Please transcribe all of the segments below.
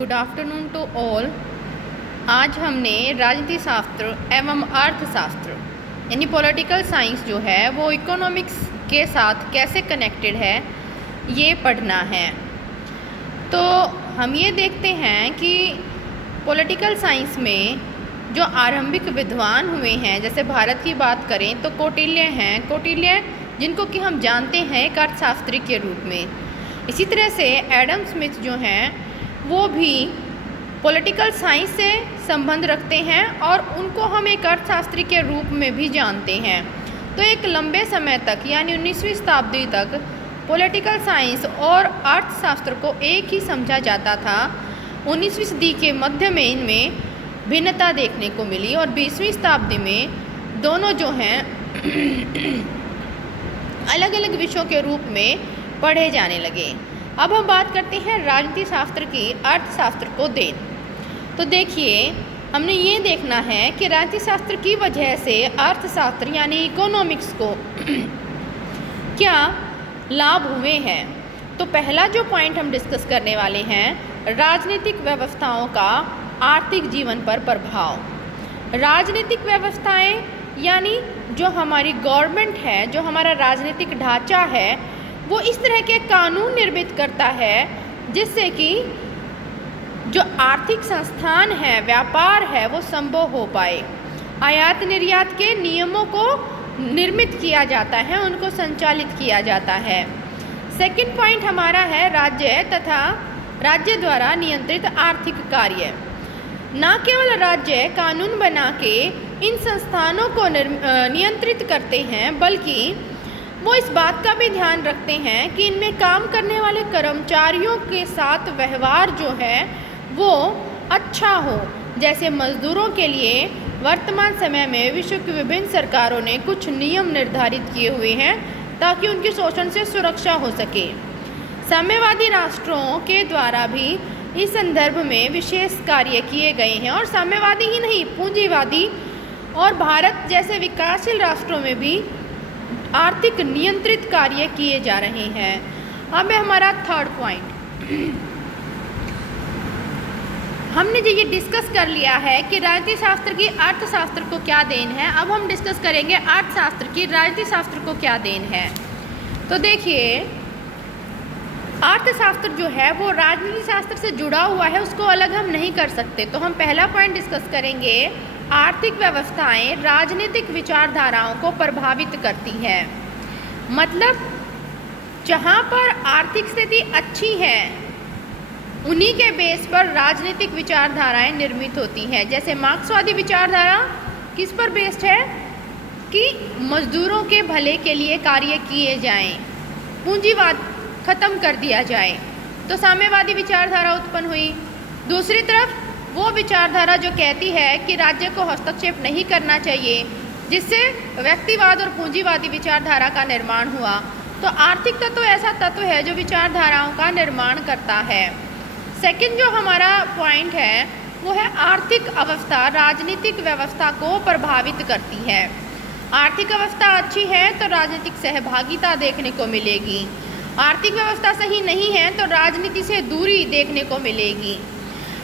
Good afternoon to all. आज हमने राजनीति शास्त्र एवं अर्थशास्त्र यानी पॉलिटिकल साइंस जो है वो इकोनॉमिक्स के साथ कैसे कनेक्टेड है ये पढ़ना है। तो हम ये देखते हैं कि पॉलिटिकल साइंस में जो आरंभिक विद्वान हुए हैं, जैसे भारत की बात करें तो कौटिल्य हैं। कौटिल्य जिनको कि हम जानते हैं एक अर्थशास्त्री के रूप में। इसी तरह से एडम स्मिथ जो हैं वो भी पॉलिटिकल साइंस से संबंध रखते हैं और उनको हम एक अर्थशास्त्री के रूप में भी जानते हैं। तो एक लंबे समय तक यानी 19वीं शताब्दी तक पॉलिटिकल साइंस और अर्थशास्त्र को एक ही समझा जाता था। 19वीं सदी के मध्य में इनमें भिन्नता देखने को मिली और 20वीं शताब्दी में दोनों जो हैं अलग अलग विषयों के रूप में पढ़े जाने लगे। अब हम बात करते हैं राजनीति शास्त्र की अर्थशास्त्र को देन। तो देखिए, हमने ये देखना है कि राजनीति शास्त्र की वजह से अर्थशास्त्र यानी इकोनॉमिक्स को क्या लाभ हुए हैं। तो पहला जो पॉइंट हम डिस्कस करने वाले हैं, राजनीतिक व्यवस्थाओं का आर्थिक जीवन पर प्रभाव। राजनीतिक व्यवस्थाएं यानी जो हमारी गवर्नमेंट है, जो हमारा राजनीतिक ढांचा है, वो इस तरह के कानून निर्मित करता है जिससे कि जो आर्थिक संस्थान है, व्यापार है, वो संभव हो पाए। आयात निर्यात के नियमों को निर्मित किया जाता है, उनको संचालित किया जाता है। सेकंड पॉइंट हमारा है राज्य तथा राज्य द्वारा नियंत्रित आर्थिक कार्य। न केवल राज्य कानून बना के इन संस्थानों को नियंत्रित करते हैं, बल्कि वो इस बात का भी ध्यान रखते हैं कि इनमें काम करने वाले कर्मचारियों के साथ व्यवहार जो है वो अच्छा हो। जैसे मजदूरों के लिए वर्तमान समय में विश्व की विभिन्न सरकारों ने कुछ नियम निर्धारित किए हुए हैं ताकि उनकी शोषण से सुरक्षा हो सके। साम्यवादी राष्ट्रों के द्वारा भी इस संदर्भ में विशेष कार्य किए गए हैं और साम्यवादी ही नहीं, पूंजीवादी और भारत जैसे विकासशील राष्ट्रों में भी आर्थिक नियंत्रित कार्य किए जा रहे हैं। अब है हमारा थर्ड पॉइंट। हमने जो ये डिस्कस कर लिया है कि राजनीति शास्त्र की अर्थशास्त्र को क्या देन है, अब हम डिस्कस करेंगे अर्थशास्त्र की राजनीति शास्त्र को क्या देन है। तो देखिए, अर्थशास्त्र जो है वो राजनीति शास्त्र से जुड़ा हुआ है, उसको अलग हम नहीं कर सकते। तो हम पहला पॉइंट डिस्कस करेंगे, आर्थिक व्यवस्थाएं राजनीतिक विचारधाराओं को प्रभावित करती है। मतलब जहाँ पर आर्थिक स्थिति अच्छी है उन्हीं के बेस पर राजनीतिक विचारधाराएं निर्मित होती हैं। जैसे मार्क्सवादी विचारधारा किस पर बेस्ड है कि मजदूरों के भले के लिए कार्य किए जाएं, पूंजीवाद खत्म कर दिया जाए। तो साम्यवादी विचारधारा उत्पन्न हुई। दूसरी तरफ वो विचारधारा जो कहती है कि राज्य को हस्तक्षेप नहीं करना चाहिए, जिससे व्यक्तिवाद और पूंजीवादी विचारधारा का निर्माण हुआ। तो आर्थिक तत्व ऐसा तत्व है जो विचारधाराओं का निर्माण करता है। सेकंड जो हमारा पॉइंट है वो है आर्थिक अवस्था राजनीतिक व्यवस्था को प्रभावित करती है। आर्थिक अवस्था अच्छी है तो राजनीतिक सहभागिता देखने को मिलेगी। आर्थिक व्यवस्था सही नहीं है तो राजनीति से दूरी देखने को मिलेगी।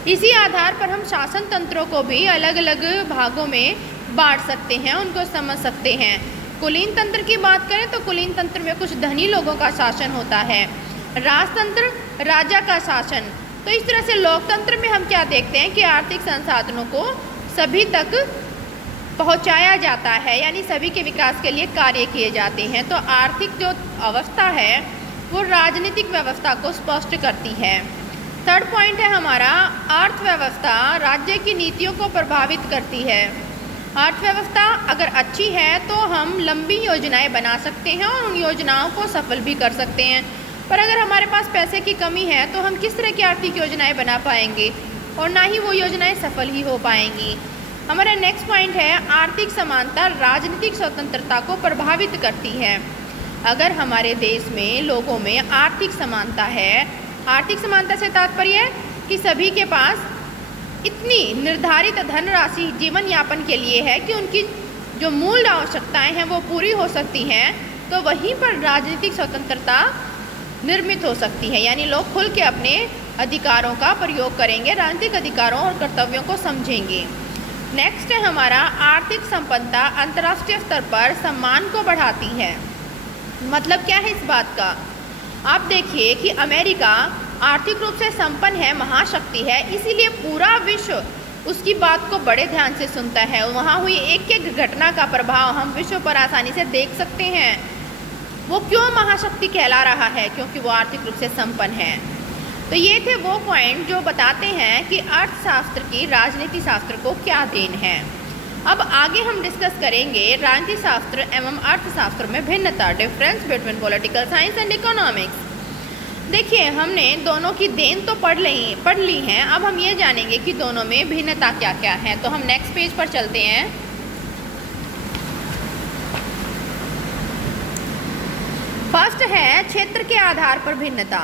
इसी आधार पर हम शासन तंत्रों को भी अलग अलग भागों में बांट सकते हैं, उनको समझ सकते हैं। कुलीन तंत्र की बात करें तो कुलीन तंत्र में कुछ धनी लोगों का शासन होता है। राजतंत्र राजा का शासन। तो इस तरह से लोकतंत्र में हम क्या देखते हैं कि आर्थिक संसाधनों को सभी तक पहुंचाया जाता है, यानी सभी के विकास के लिए कार्य किए जाते हैं। तो आर्थिक जो अवस्था है वो राजनीतिक व्यवस्था को स्पष्ट करती है। थर्ड पॉइंट है हमारा, अर्थव्यवस्था राज्य की नीतियों को प्रभावित करती है। अर्थव्यवस्था अगर अच्छी है तो हम लंबी योजनाएं बना सकते हैं और उन योजनाओं को सफल भी कर सकते हैं। पर अगर हमारे पास पैसे की कमी है तो हम किस तरह की आर्थिक योजनाएं बना पाएंगे और ना ही वो योजनाएं सफल ही हो पाएंगी। हमारा नेक्स्ट पॉइंट है, आर्थिक समानता राजनीतिक स्वतंत्रता को प्रभावित करती है। अगर हमारे देश में लोगों में आर्थिक समानता है, आर्थिक समानता से तात्पर्य है कि सभी के पास इतनी निर्धारित धनराशि जीवन यापन के लिए है कि उनकी जो मूल आवश्यकताएं हैं वो पूरी हो सकती हैं, तो वहीं पर राजनीतिक स्वतंत्रता निर्मित हो सकती है। यानी लोग खुल के अपने अधिकारों का प्रयोग करेंगे, राजनीतिक अधिकारों और कर्तव्यों को समझेंगे। नेक्स्ट है हमारा आर्थिक संपन्नता अंतर्राष्ट्रीय स्तर पर सम्मान को बढ़ाती है। मतलब क्या है इस बात का? आप देखिए कि अमेरिका आर्थिक रूप से संपन्न है, महाशक्ति है, इसीलिए पूरा विश्व उसकी बात को बड़े ध्यान से सुनता है। वहाँ हुई एक एक घटना का प्रभाव हम विश्व पर आसानी से देख सकते हैं। वो क्यों महाशक्ति कहला रहा है? क्योंकि वो आर्थिक रूप से संपन्न है। तो ये थे वो पॉइंट जो बताते हैं कि अर्थशास्त्र की राजनीति शास्त्र को क्या देन है। अब आगे हम डिस्कस करेंगे राजनीति शास्त्र एवं अर्थशास्त्र में भिन्नता, difference between political science and economics. देखिए, हमने दोनों की देन तो पढ़ ली हैं। अब हम ये जानेंगे कि दोनों में भिन्नता क्या क्या है। तो हम नेक्स्ट पेज पर चलते हैं। फर्स्ट है क्षेत्र के आधार पर भिन्नता।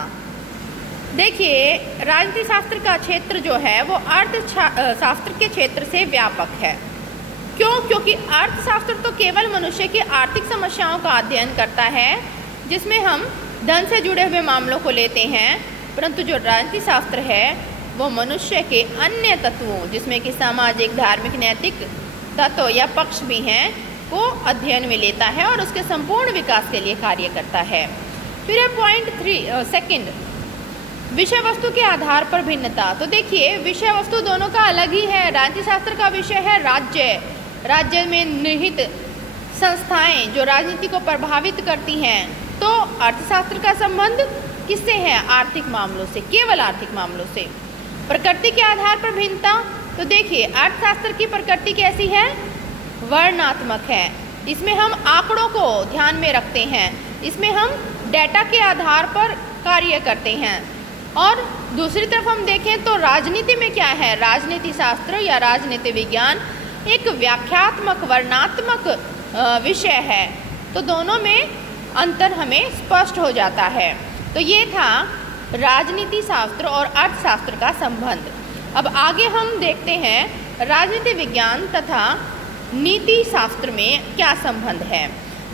देखिए, राजनीति शास्त्र का क्षेत्र जो है वो अर्थशास्त्र के क्षेत्र से व्यापक है। क्यों? क्योंकि अर्थशास्त्र तो केवल मनुष्य की आर्थिक समस्याओं का अध्ययन करता है, जिसमें हम धन से जुड़े हुए मामलों को लेते हैं, परंतु जो राजनीति शास्त्र है वो मनुष्य के अन्य तत्वों, जिसमें कि सामाजिक, धार्मिक, नैतिक तत्व या पक्ष भी हैं, को अध्ययन में लेता है और उसके संपूर्ण विकास के लिए कार्य करता है। फिर है पॉइंट सेकंड, विषय वस्तु के आधार पर भिन्नता। तो देखिए, विषय वस्तु दोनों का अलग ही है। राजनीति शास्त्र का विषय है राज्य में निहित संस्थाएं जो राजनीति को प्रभावित करती हैं। तो अर्थशास्त्र का संबंध किससे है? आर्थिक मामलों से, केवल आर्थिक मामलों से। प्रकृति के आधार पर भिन्नता। तो देखिए, अर्थशास्त्र की प्रकृति कैसी है? वर्णनात्मक है। इसमें हम आंकड़ों को ध्यान में रखते हैं, इसमें हम डेटा के आधार पर कार्य करते हैं। और दूसरी तरफ हम देखें तो राजनीति में क्या है? राजनीति शास्त्र या राजनीति विज्ञान एक व्याख्यात्मक, वर्णनात्मक विषय है। तो दोनों में अंतर हमें स्पष्ट हो जाता है। तो ये था राजनीति शास्त्र और अर्थशास्त्र का संबंध। अब आगे हम देखते हैं राजनीति विज्ञान तथा नीति शास्त्र में क्या संबंध है।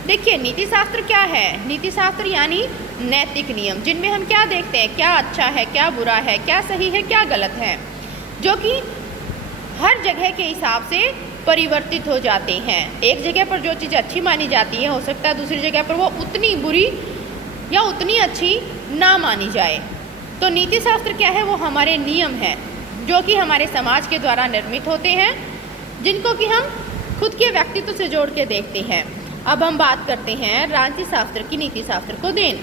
देखिए, नीति शास्त्र क्या है? नीति शास्त्र यानी नैतिक नियम, जिनमें हम क्या देखते हैं? क्या अच्छा है, क्या बुरा है, क्या सही है, क्या गलत है, जो कि हर जगह के हिसाब से परिवर्तित हो जाते हैं। एक जगह पर जो चीज़ अच्छी मानी जाती है, हो सकता है दूसरी जगह पर वो उतनी बुरी या उतनी अच्छी ना मानी जाए। तो नीति शास्त्र क्या है? वो हमारे नियम हैं जो कि हमारे समाज के द्वारा निर्मित होते हैं, जिनको कि हम खुद के व्यक्तित्व से जोड़ के देखते हैं। अब हम बात करते हैं राजनीति शास्त्र की नीति शास्त्र को देन।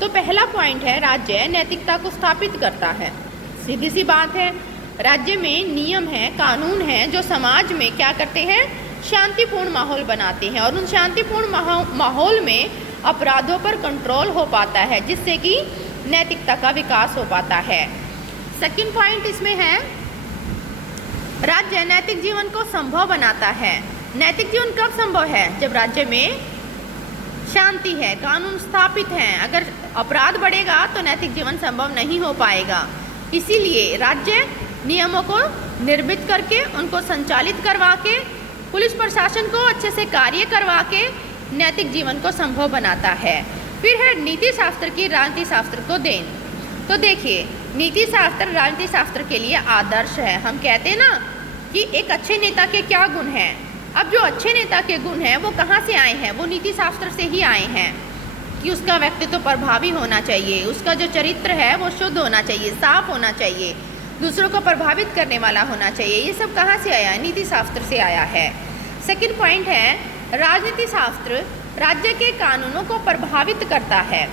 तो पहला पॉइंट है, राज्य नैतिकता को स्थापित करता है। सीधी सी बात है, राज्य में नियम हैं, कानून हैं, जो समाज में क्या करते हैं? शांतिपूर्ण माहौल बनाते हैं। और उन शांतिपूर्ण माहौल में अपराधों पर कंट्रोल हो पाता है, जिससे कि नैतिकता का विकास हो पाता है। सेकंड पॉइंट इसमें है, राज्य नैतिक जीवन को संभव बनाता है। नैतिक जीवन कब संभव है? जब राज्य में शांति है, कानून स्थापित हैं। अगर अपराध बढ़ेगा तो नैतिक जीवन संभव नहीं हो पाएगा। इसीलिए राज्य नियमों को निर्मित करके, उनको संचालित करवा के, पुलिस प्रशासन को अच्छे से कार्य करवा के नैतिक जीवन को संभव बनाता है। फिर है नीति शास्त्र की राजनीति शास्त्र को देन। तो देखिए, नीति शास्त्र राजनीति शास्त्र के लिए आदर्श है। हम कहते हैं ना कि एक अच्छे नेता के क्या गुण हैं। अब जो अच्छे नेता के गुण हैं वो कहाँ से आए हैं? वो नीति शास्त्र से ही आए हैं कि उसका व्यक्तित्व प्रभावी होना चाहिए, उसका जो चरित्र है वो शुद्ध होना चाहिए, साफ होना चाहिए, दूसरों को प्रभावित करने वाला होना चाहिए। ये सब कहाँ से आया है? नीति शास्त्र से आया है। सेकंड पॉइंट है, राजनीति शास्त्र राज्य के कानूनों को प्रभावित करता है।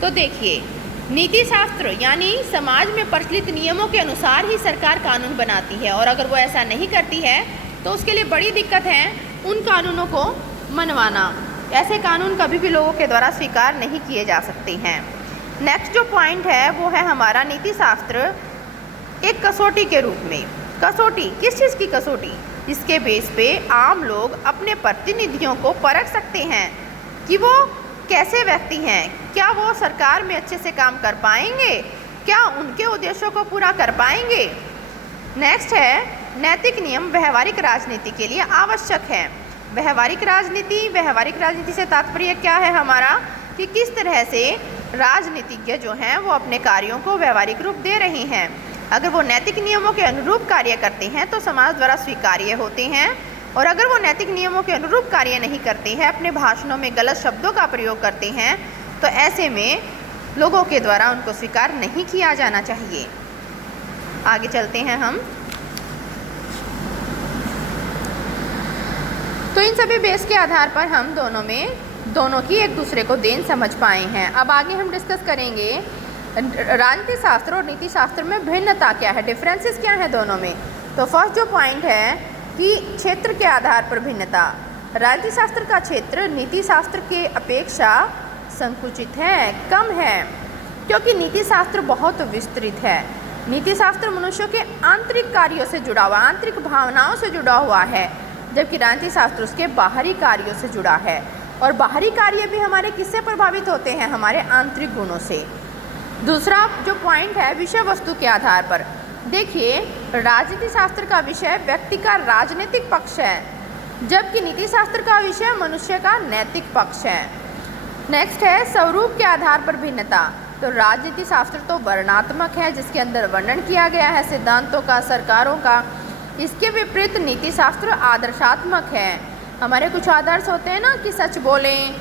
तो देखिए, नीति शास्त्र यानी समाज में प्रचलित नियमों के अनुसार ही सरकार कानून बनाती है, और अगर वो ऐसा नहीं करती है तो उसके लिए बड़ी दिक्कत है उन कानूनों को मनवाना। ऐसे कानून कभी भी लोगों के द्वारा स्वीकार नहीं किए जा सकते हैं। नेक्स्ट जो पॉइंट है वो है हमारा नीति शास्त्र एक कसौटी के रूप में। कसौटी किस चीज़ की कसौटी? इसके बेस पे आम लोग अपने प्रतिनिधियों को परख सकते हैं कि वो कैसे व्यक्ति हैं, क्या वो सरकार में अच्छे से काम कर पाएंगे, क्या उनके उद्देश्यों को पूरा कर पाएंगे। नेक्स्ट है, नैतिक नियम व्यवहारिक राजनीति के लिए आवश्यक है। व्यवहारिक राजनीति से तात्पर्य क्या है हमारा कि किस तरह से राजनीतिज्ञ जो हैं वो अपने कार्यों को व्यवहारिक रूप दे रहे हैं। अगर वो नैतिक नियमों के अनुरूप कार्य करते हैं तो समाज द्वारा स्वीकार्य होते हैं, और अगर वो नैतिक नियमों के अनुरूप कार्य नहीं करते हैं, अपने भाषणों में गलत शब्दों का प्रयोग करते हैं, तो ऐसे में लोगों के द्वारा उनको स्वीकार नहीं किया जाना चाहिए। आगे चलते हैं हम। तो इन सभी बेस के आधार पर हम दोनों की एक दूसरे को देन समझ पाए हैं। अब आगे हम डिस्कस करेंगे राजनीति शास्त्र और नीति शास्त्र में भिन्नता क्या है, डिफरेंसेस क्या है दोनों में। तो फर्स्ट जो पॉइंट है कि क्षेत्र के आधार पर भिन्नता। राजनीति शास्त्र का क्षेत्र नीति शास्त्र के अपेक्षा संकुचित है, कम है, क्योंकि नीति शास्त्र बहुत विस्तृत है। नीति शास्त्र मनुष्यों के आंतरिक कार्यों से जुड़ा हुआ, आंतरिक भावनाओं से जुड़ा हुआ है, जबकि राजनीति शास्त्र उसके बाहरी कार्यों से जुड़ा है। और बाहरी कार्य भी हमारे किससे प्रभावित होते हैं, हमारे आंतरिक गुणों से। दूसरा जो पॉइंट है विषय वस्तु के आधार पर। देखिए, राजनीति शास्त्र का विषय व्यक्ति का राजनीतिक पक्ष है, जबकि नीति शास्त्र का विषय मनुष्य का नैतिक पक्ष है। नेक्स्ट है स्वरूप के आधार पर भिन्नता। तो राजनीति शास्त्र तो वर्णनात्मक है, जिसके अंदर वर्णन किया गया है सिद्धांतों का, सरकारों का। इसके विपरीत नीति शास्त्र आदर्शात्मक है। हमारे कुछ आदर्श होते हैं ना, कि सच बोलें,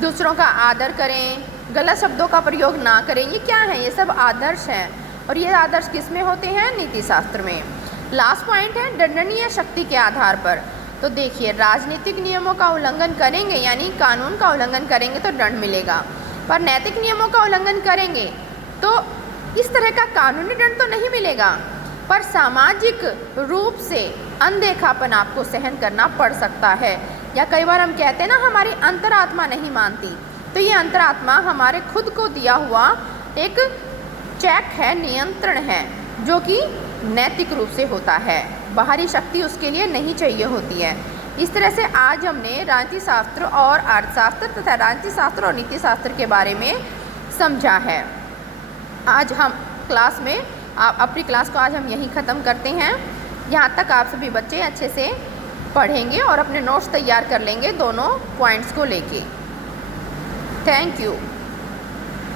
दूसरों का आदर करें, गलत शब्दों का प्रयोग ना करें। ये क्या है, ये सब आदर्श हैं, और ये आदर्श किस में होते हैं, नीति शास्त्र में। लास्ट पॉइंट है दंडनीय शक्ति के आधार पर। तो देखिए, राजनीतिक नियमों का उल्लंघन करेंगे, यानी कानून का उल्लंघन करेंगे तो दंड मिलेगा, पर नैतिक नियमों का उल्लंघन करेंगे तो इस तरह का कानूनी दंड तो नहीं मिलेगा, पर सामाजिक रूप से अनदेखापन आपको सहन करना पड़ सकता है। या कई बार हम कहते हैं ना, हमारी अंतरात्मा नहीं मानती, तो ये अंतरात्मा हमारे खुद को दिया हुआ एक चेक है, नियंत्रण है, जो कि नैतिक रूप से होता है। बाहरी शक्ति उसके लिए नहीं चाहिए होती है। इस तरह से आज हमने राजनीति शास्त्र और अर्थशास्त्र तथा राजनीति शास्त्र और नीति शास्त्र के बारे में समझा है। आज हम क्लास में अपनी क्लास को आज हम यहीं ख़त्म करते हैं। यहाँ तक आप सभी बच्चे अच्छे से पढ़ेंगे और अपने नोट्स तैयार कर लेंगे दोनों पॉइंट्स को लेके। Thank you.